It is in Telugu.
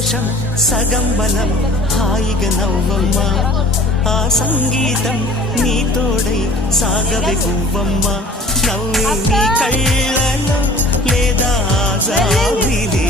సంతోషం సగం బలం హాయిగా నవ్వమ్మ ఆ సంగీతం నీ తోడై సాగవే పువ్వమ్మ నవ్వే నీ కళ్ళలో లేదా జాబిలే